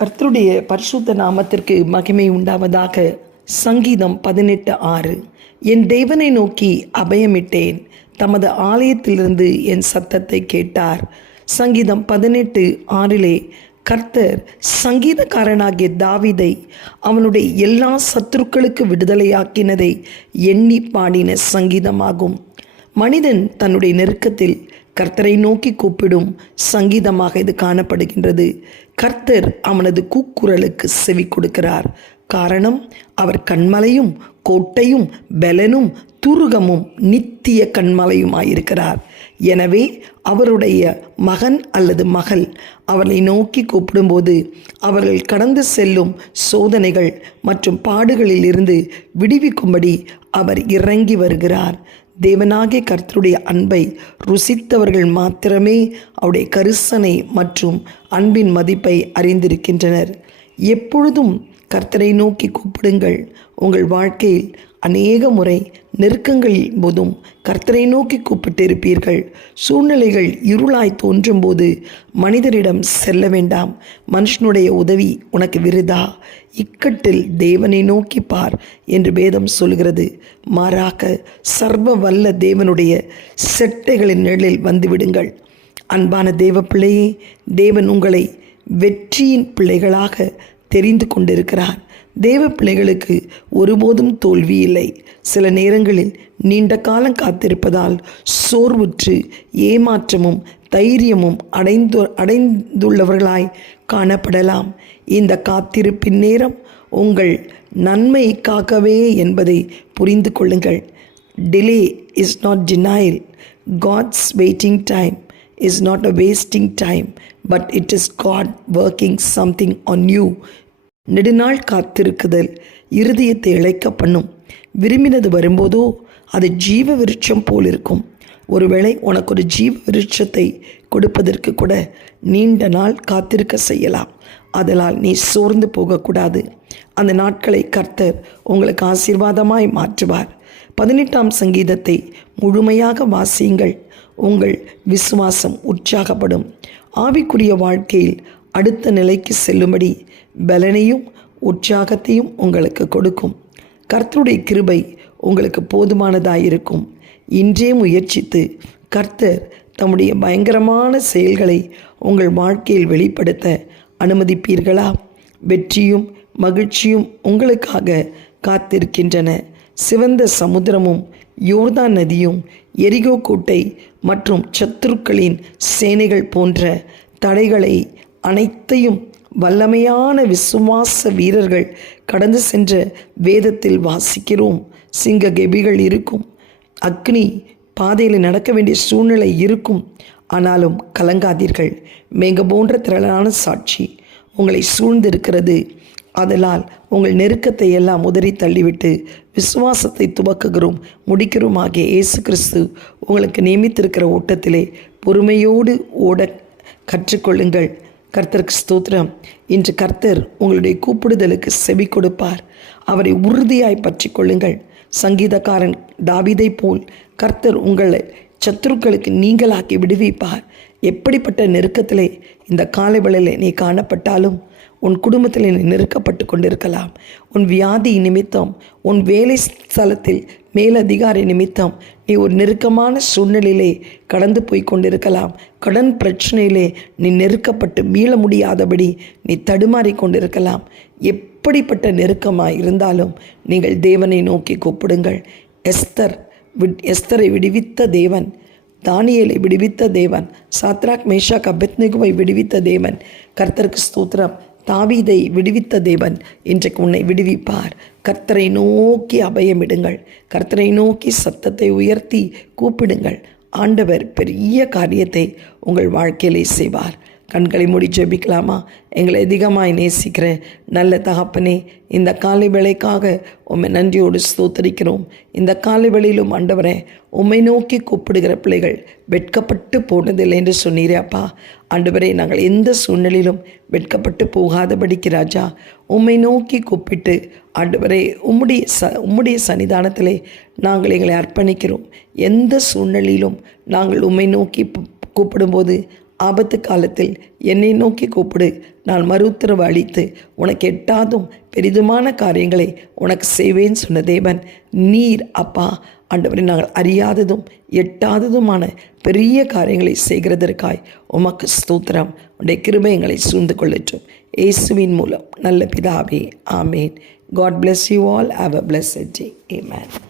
கர்த்தருடைய பரிசுத்த நாமத்திற்கு மகிமை உண்டாவதாக சங்கீதம் பதினெட்டு ஆறு. என் தேவனை நோக்கி அபயமிட்டேன். தமது ஆலயத்திலிருந்து என் சத்தத்தை கேட்டார். சங்கீதம் பதினெட்டு ஆறிலே கர்த்தர் சங்கீதக்காரனாகிய தாவிதை அவனுடைய எல்லா சத்துருக்களுக்கு விடுதலையாக்கினதை எண்ணி பாடின சங்கீதமாகும். மனிதன் தன்னுடைய நெருக்கத்தில் கர்த்தரை நோக்கி கூப்பிடும் சங்கீதமாக இது காணப்படுகின்றது. கர்த்தர் அவனது கூக்குரலுக்கு செவி கொடுக்கிறார். காரணம் அவர் கண்மலையும் கோட்டையும் பெலனும் துருகமும் நித்திய கண்மலையுமாயிருக்கிறார். எனவே அவருடைய மகன் அல்லது மகள் அவர்களை நோக்கி கூப்பிடும்போது அவர்கள் கடந்து செல்லும் சோதனைகள் மற்றும் பாடுகளில் இருந்து விடுவிக்கும்படி அவர் இறங்கி வருகிறார். தேவனாகிய கர்த்தருடைய அன்பை ருசித்தவர்கள் மாத்திரமே அவருடைய கரிசனை மற்றும் அன்பின் மதிப்பை அறிந்திருக்கின்றனர். எப்பொழுதும் கர்த்தரை நோக்கி கூப்பிடுங்கள். உங்கள் வாழ்க்கையில் அநேக முறை நெருக்கங்களின் போதும் கர்த்தரை நோக்கி கூப்பிட்டு இருப்பீர்கள் சூழ்நிலைகள் இருளாய் தோன்றும்போது மனிதரிடம் செல்ல வேண்டாம். மனுஷனுடைய உதவி உனக்கு விருதா? இக்கட்டில் தேவனை நோக்கி பார் என்று வேதம் சொல்கிறது மாறாக சர்வ வல்ல தேவனுடைய செட்டைகளின் நிழலில் வந்துவிடுங்கள். அன்பான தேவ பிள்ளையே தேவன் உங்களை வெற்றியின் பிள்ளைகளாக தெரிந்து கொண்டிருக்கிறார். தேவ பிள்ளைகளுக்கு ஒருபோதும் தோல்வி இல்லை. சில நேரங்களில் நீண்ட காலம் காத்திருப்பதால் சோர்வுற்று ஏமாற்றமும் தைரியமும் அடைந்து அடைந்துள்ளவர்களாய் காணப்படலாம். இந்த காத்திருப்பின் நேரம் உங்கள் நன்மைக்காகவே என்பதை புரிந்து கொள்ளுங்கள். Delay is not denial God's waiting time is not a wasting time but it is God working something on you. நெடுநாள் காத்திருக்குதல். இருதயத்தை இழைக்க பண்ணும் விரும்பினது வரும்போதோ அது ஜீவ விருட்சம் போல் இருக்கும் ஒருவேளை உனக்கு ஒரு ஜீவ விருட்சத்தை கொடுப்பதற்கு கூட நீண்ட நாள் காத்திருக்க செய்யலாம். அதனால் நீ சோர்ந்து போகக்கூடாது. அந்த நாட்களை கர்த்தர் உங்களுக்கு ஆசீர்வாதமாய் மாற்றுவார். பதினெட்டாம் சங்கீதத்தை முழுமையாக வாசியுங்கள். உங்கள் விசுவாசம் உற்சாகப்படும். ஆவிக்குரிய வாழ்க்கையில் அடுத்த நிலைக்கு செல்லும்படி பலனையும் உற்சாகத்தையும் உங்களுக்கு கொடுக்கும். கர்த்தருடைய கிருபை உங்களுக்கு போதுமானதாக இருக்கும் இன்றே முயற்சித்து கர்த்தர் தம்முடைய பயங்கரமான செயல்களை உங்கள் வாழ்க்கையில் வெளிப்படுத்த அனுமதிப்பீர்களா? வெற்றியும் மகிழ்ச்சியும் உங்களுக்காக காத்திருக்கின்றன. சிவந்த சமுத்திரமும் யோர்தான் நதியும் எரிகோ கோட்டை மற்றும் சத்துருக்களின் சேனைகள் போன்ற தடைகளை அனைத்தையும் வல்லமையான விசுவாச வீரர்கள் கடந்து சென்ற வேதத்தில் வாசிக்கிறோம். சிங்க கெபிகள் இருக்கும். அக்னி பாதையில் நடக்க வேண்டிய சூழ்நிலை இருக்கும். ஆனாலும் கலங்காதீர்கள். மேக போன்ற திரளான சாட்சி உங்களை சூழ்ந்திருக்கிறது. அதனால் உங்கள் நெருக்கத்தை எல்லாம் உதறி தள்ளிவிட்டு விசுவாசத்தை துவக்குகிறோம். முடிக்கிறோம் ஆகிய இயேசு கிறிஸ்து உங்களுக்கு நியமித்திருக்கிற ஓட்டத்திலே பொறுமையோடு ஓட கற்றுக்கொள்ளுங்கள். கர்த்தருக்கு ஸ்தோத்திரம். இன்று கர்த்தர் உங்களுடைய கூப்பிடுதலுக்கு செவி கொடுப்பார். அவரை உறுதியாய் பற்றி கொள்ளுங்கள். சங்கீதக்காரன் தாவிதை போல் கர்த்தர் உங்களை சத்துருக்களுக்கு நீங்களாக்கி விடுவிப்பார். எப்படிப்பட்ட நெருக்கத்திலே இந்த காலைவளையில் நீ காணப்பட்டாலும் உன் குடும்பத்தில் நீ நெருக்கப்பட்டு கொண்டிருக்கலாம். உன் வியாதி நிமித்தம் உன் வேலை ஸ்தலத்தில் மேலதிகாரி நிமித்தம் நீ ஒரு நெருக்கமான சூழ்நிலையிலே கடந்து போய் கொண்டிருக்கலாம். கடன் பிரச்சனையிலே நீ நெருக்கப்பட்டு மீள முடியாதபடி நீ தடுமாறி கொண்டிருக்கலாம். எப்படிப்பட்ட நெருக்கமாக இருந்தாலும் நீங்கள் தேவனை நோக்கி கூப்பிடுங்கள். எஸ்தர் விட் எஸ்தரை விடுவித்த தேவன் தானியலை விடுவித்த தேவன் சாத்ராக் மேஷாக் அபெத்னிகுவை விடுவித்த தேவன். கர்த்தருக்கு ஸ்தோத்திரம். தாவீதை விடுவித்த தேவன் இன்றைக்கு உன்னை விடுவிப்பார். கர்த்தரை நோக்கி அபயமிடுங்கள். கர்த்தரை நோக்கி சத்தத்தை உயர்த்தி கூப்பிடுங்கள். ஆண்டவர் பெரிய காரியத்தை உங்கள் வாழ்க்கையிலே செய்வார். கண்களை மூடி ஜெபிக்கலாமா? எங்களை அதிகமாய் நேசிக்கிற நல்ல தகப்பனே இந்த காலை வேளைக்காக உம்மை நன்றியோடு ஸ்தோத்தரிக்கிறோம். இந்த காலை வேளையிலும் ஆண்டவரே உம்மை நோக்கி கூப்பிடுகிற பிள்ளைகள் வெட்கப்பட்டு போனதில்லை என்று சொன்னீரே அப்பா. ஆண்டவரே நாங்கள் எந்த சூழ்நிலையிலும் வெட்கப்பட்டு போகாதபடிக்கு ராஜா உம்மை நோக்கி கூப்பிட்டு ஆண்டவரே உம்முடைய ச உம்முடைய சன்னிதானத்திலே நாங்கள் எங்களை அர்ப்பணிக்கிறோம். எந்த சூழ்நிலையிலும் நாங்கள் உம்மை நோக்கி கூப்பிடும்போது ஆபத்து காலத்தில் என்னை நோக்கி கூப்பிடு. நான் மறு உத்தரவு அளித்து உனக்கு எட்டாதும் பெரிதுமான காரியங்களை உனக்கு செய்வேன் சொன்ன தேவன் நீர் அப்பா ஆண்டவரை நாங்கள் அறியாததும் எட்டாததுமான பெரிய காரியங்களை செய்கிறதற்காய் உமக்கு ஸ்தூத்திரம். உடைய கிருபை எங்களை சூழ்ந்து கொள்ளட்டும். இயேசுவின் மூலம் நல்ல பிதாவே ஆமேன். God bless you all have a bless day amen